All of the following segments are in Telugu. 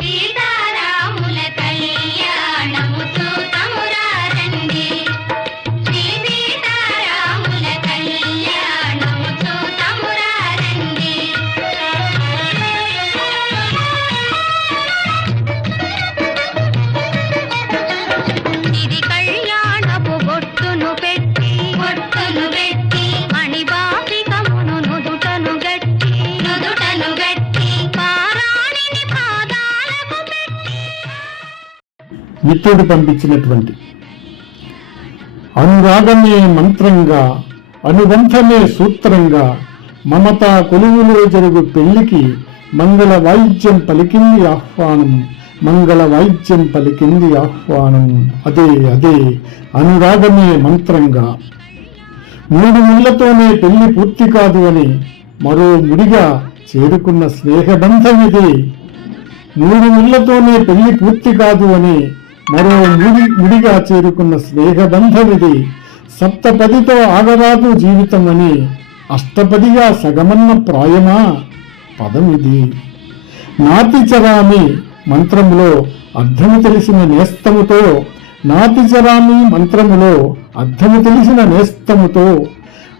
querida. మిత్రుడు పంపించినటువంటి. అనురాగమే మంత్రంగా అనుబంధమే సూత్రంగా మమతా కొలువులో జరుగు పెళ్ళికి మంగళ వాయిద్యం పలికింది ఆహ్వానం మంగళ వాయిద్యం పలికింది ఆహ్వానం. అదే అదే అనురాగమే మంత్రంగా. మూడు ముళ్ళతోనే పెళ్ళి పూర్తి కాదు అని మరో ముడిగా చేరుకున్న స్నేహబంధం ఇది. మూడు ముళ్ళతోనే పెళ్ళి పూర్తి కాదు అని మరో ముడి ముడిగా చేరుకున్న స్నేహబంధం ఇది సప్తపదితో ఆగరాదు జీవితం అని అష్టపదిగా సగమన్న ప్రాయమా? పదమిది. నాతిచరామి మంత్రములో అర్థము తెలిసిన నేస్తముతో నాతిచరామి మంత్రములో అర్థము తెలిసిన నేస్తముతో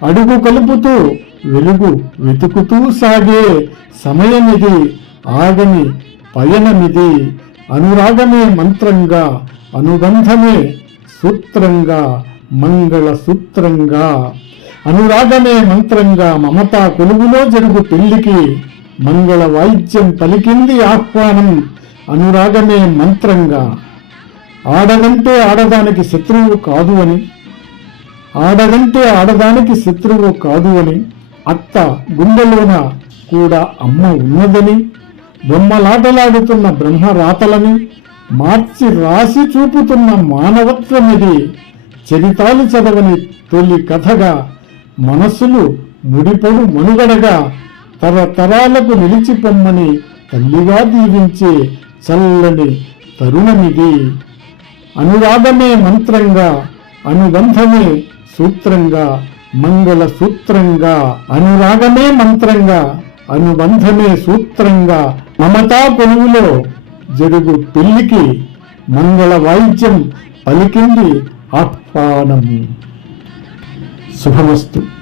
అడుగు కలుపుతూ వెలుగు వెతుకుతూ సాగే సమయమిది ఆగని పయనమిది. అనురాగమే మంత్రంగా అనుబంధమే సూత్రంగా మంగళ సూత్రంగా అనురాగమే మంత్రంగా మమతా కొలువులో జరుగు పెళ్ళికి మంగళ వాయిద్యం పలికింది ఆహ్వానం. అనురాగమే మంత్రంగా. ఆడదంటే ఆడదానికి శత్రువు కాదు అని ఆడదంటే ఆడదానికి శత్రువు కాదు అని అత్త గుండెలోన కూడా అమ్మ ఉన్నదని బొమ్మలాటలాడుతున్న బ్రహ్మరాతలని మార్చి రాసి చూపుతున్న మానవత్వమిది చరితాలు చదవని తొలి కథగా మనసులు ముడిపడు మనుగడగా తరతరాలకు నిలిచిపొమ్మని తల్లిగా దీవించే చల్లని తరుణమిది. అనురాగమే మంత్రంగా అనుబంధమే సూత్రంగా మంగళ సూత్రంగా అనురాగమే మంత్రంగా అనుబంధమే సూత్రంగా మమతా కొలువులో జరుగు పెళ్ళికి మంగళ వాయిద్యం పలికింది ఆహ్వానం. శుభమస్తు.